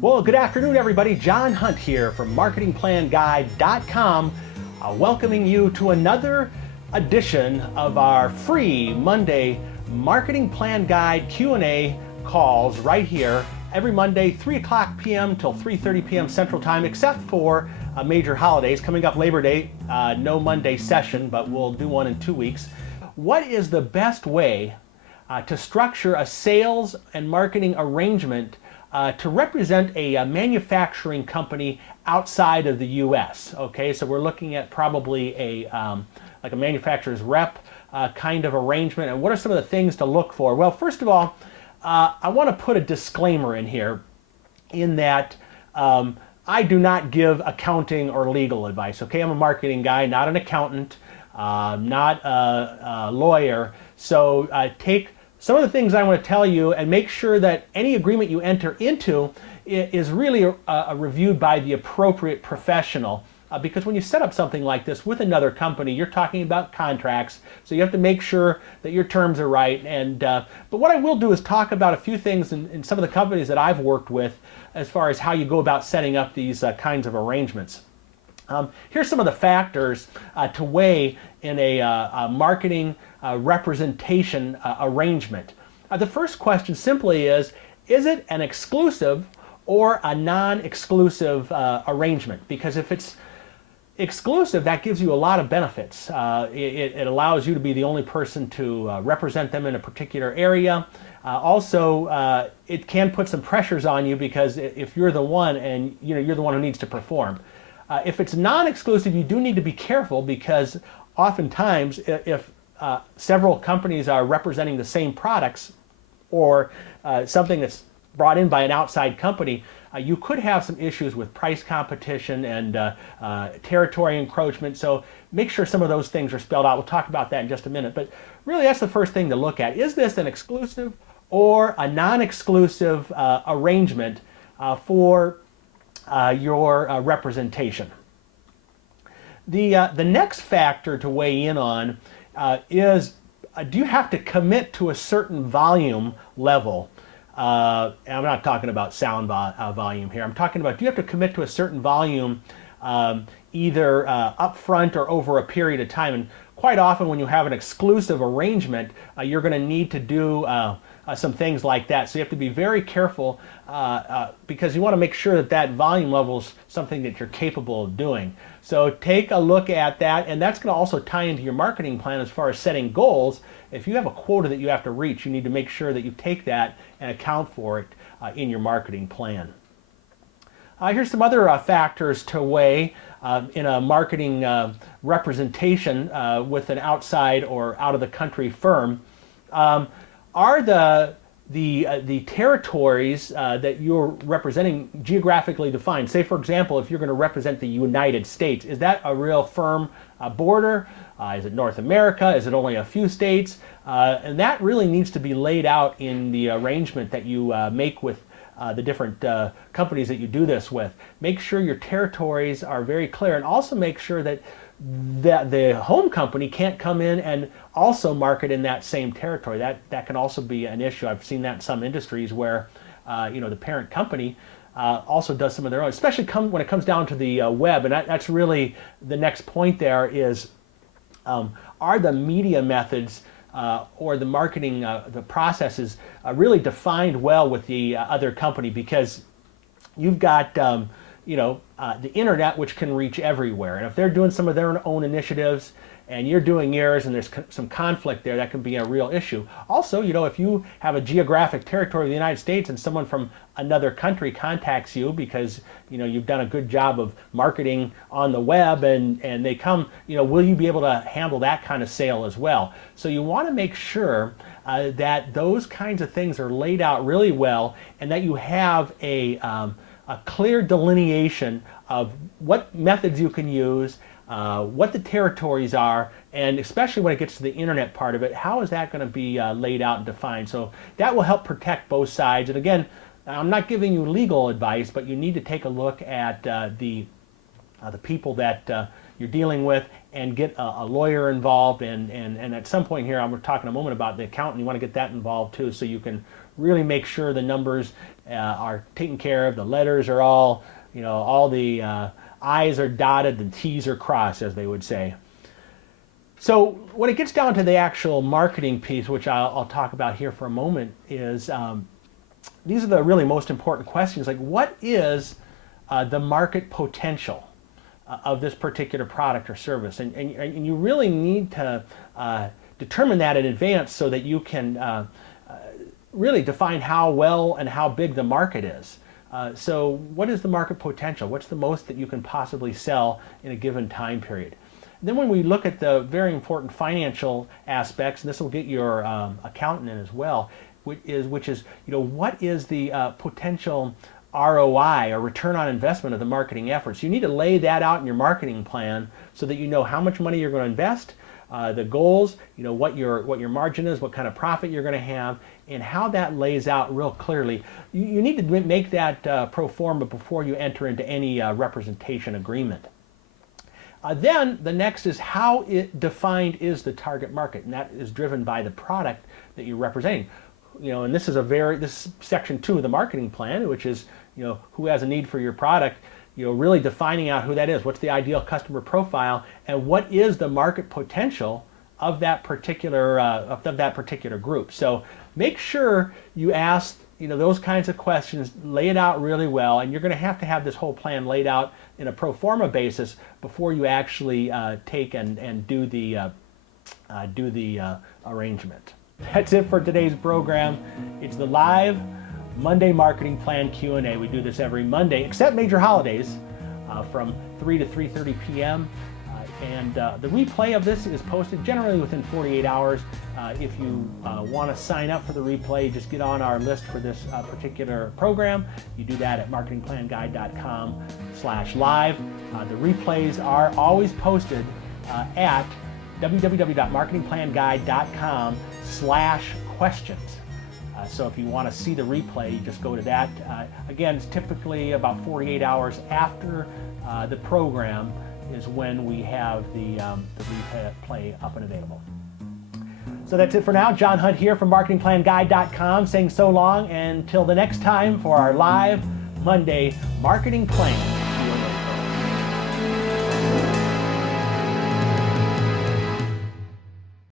Well, good afternoon, everybody. John Hunt here from MarketingPlanGuide.com, welcoming you to another edition of our free Monday Marketing Plan Guide Q&A calls right here every Monday, 3 o'clock p.m. till 3:30 p.m. Central Time, except for major holidays. Coming up Labor Day, no Monday session, but we'll do one in 2 weeks. What is the best way to structure a sales and marketing arrangement to represent a manufacturing company outside of the U.S.? Okay, so we're looking at probably like a manufacturer's rep kind of arrangement. And what are some of the things to look for? Well, first of all, I want to put a disclaimer in here in that I do not give accounting or legal advice. Okay, I'm a marketing guy, not an accountant, not a lawyer. So take some of the things I want to tell you and make sure that any agreement you enter into is really reviewed by the appropriate professional. Because when you set up something like this with another company, you're talking about contracts, so you have to make sure that your terms are right. And but what I will do is talk about a few things in some of the companies that I've worked with as far as how you go about setting up these kinds of arrangements. Here's some of the factors to weigh in a marketing representation arrangement. The first question simply is it an exclusive or a non-exclusive arrangement? Because if it's exclusive, that gives you a lot of benefits. It allows you to be the only person to represent them in a particular area. Also, it can put some pressures on you because if you're the one and you're the one who needs to perform. If it's non-exclusive, you do need to be careful because oftentimes if several companies are representing the same products or something that's brought in by an outside company, you could have some issues with price competition and territory encroachment. So make sure some of those things are spelled out. We'll talk about that in just a minute. But really, that's the first thing to look at. Is this an exclusive or a non-exclusive arrangement for your representation? The next factor to weigh in on is do you have to commit to a certain volume level? I'm not talking about sound volume here. I'm talking about do you have to commit to a certain volume either upfront or over a period of time? And quite often when you have an exclusive arrangement, you're going to need to do some things like that. So you have to be very careful because you want to make sure that that volume level is something that you're capable of doing. So take a look at that, and that's going to also tie into your marketing plan as far as setting goals. If you have a quota that you have to reach, you need to make sure that you take that and account for it in your marketing plan. Here's some other factors to weigh in a marketing representation with an outside or out of the country firm. Are the territories that you're representing geographically defined? Say, for example, if you're going to represent the United States, is that a real firm border? Is it North America? Is it only a few states? And that really needs to be laid out in the arrangement that you make with the different companies that you do this with. Make sure your territories are very clear, and also make sure that the home company can't come in and also market in that same territory. That can also be an issue. I've seen that in some industries where the parent company also does some of their own, especially when it comes down to the web. And that's really the next point there is, are the media methods or the marketing, the processes really defined well with the other company? Because you've got the internet, which can reach everywhere. And if they're doing some of their own initiatives and you're doing yours and there's some conflict there, that can be a real issue. Also, if you have a geographic territory of the United States and someone from another country contacts you because you've done a good job of marketing on the web and they come, will you be able to handle that kind of sale as well? So you want to make sure that those kinds of things are laid out really well and that you have a clear delineation of what methods you can use, what the territories are, and especially when it gets to the internet part of it, how is that going to be laid out and defined? So that will help protect both sides. And again, I'm not giving you legal advice, but you need to take a look at the people that you're dealing with and get a lawyer involved. And at some point here, I'm talking a moment about the accountant. You want to get that involved too, so you can really make sure the numbers are taken care of, the letters are all, all the I's are dotted, the T's are crossed, as they would say. So when it gets down to the actual marketing piece, which I'll talk about here for a moment, is these are the really most important questions, like what is the market potential of this particular product or service? And you really need to determine that in advance so that you can really define how well and how big the market is. So what is the market potential? What's the most that you can possibly sell in a given time period? And then when we look at the very important financial aspects, and this will get your accountant in as well, which is what is the potential ROI or return on investment of the marketing efforts? You need to lay that out in your marketing plan so that you know how much money you're going to invest, the goals, what your margin is, what kind of profit you're going to have, and how that lays out real clearly. You need to make that pro forma before you enter into any representation agreement. Then the next is how defined is the target market, and that is driven by the product that you're representing. And this is this is section 2 of the marketing plan, which is who has a need for your product. Really defining out who that is, what's the ideal customer profile, and what is the market potential of that particular group. So make sure you ask those kinds of questions, lay it out really well, and you're going to have this whole plan laid out in a pro forma basis before you actually take and do the arrangement. That's it for today's program. It's the live Monday Marketing Plan Q&A. We do this every Monday, except major holidays, from 3 to 3:30 p.m. And the replay of this is posted generally within 48 hours. If you want to sign up for the replay, just get on our list for this particular program. You do that at marketingplanguide.com/live. The replays are always posted at www.marketingplanguide.com/questions. So if you want to see the replay, you just go to that. Again, it's typically about 48 hours after the program is when we have the replay up and available. So that's it for now. John Hunt here from MarketingPlanGuide.com saying so long until the next time for our live Monday Marketing Plan.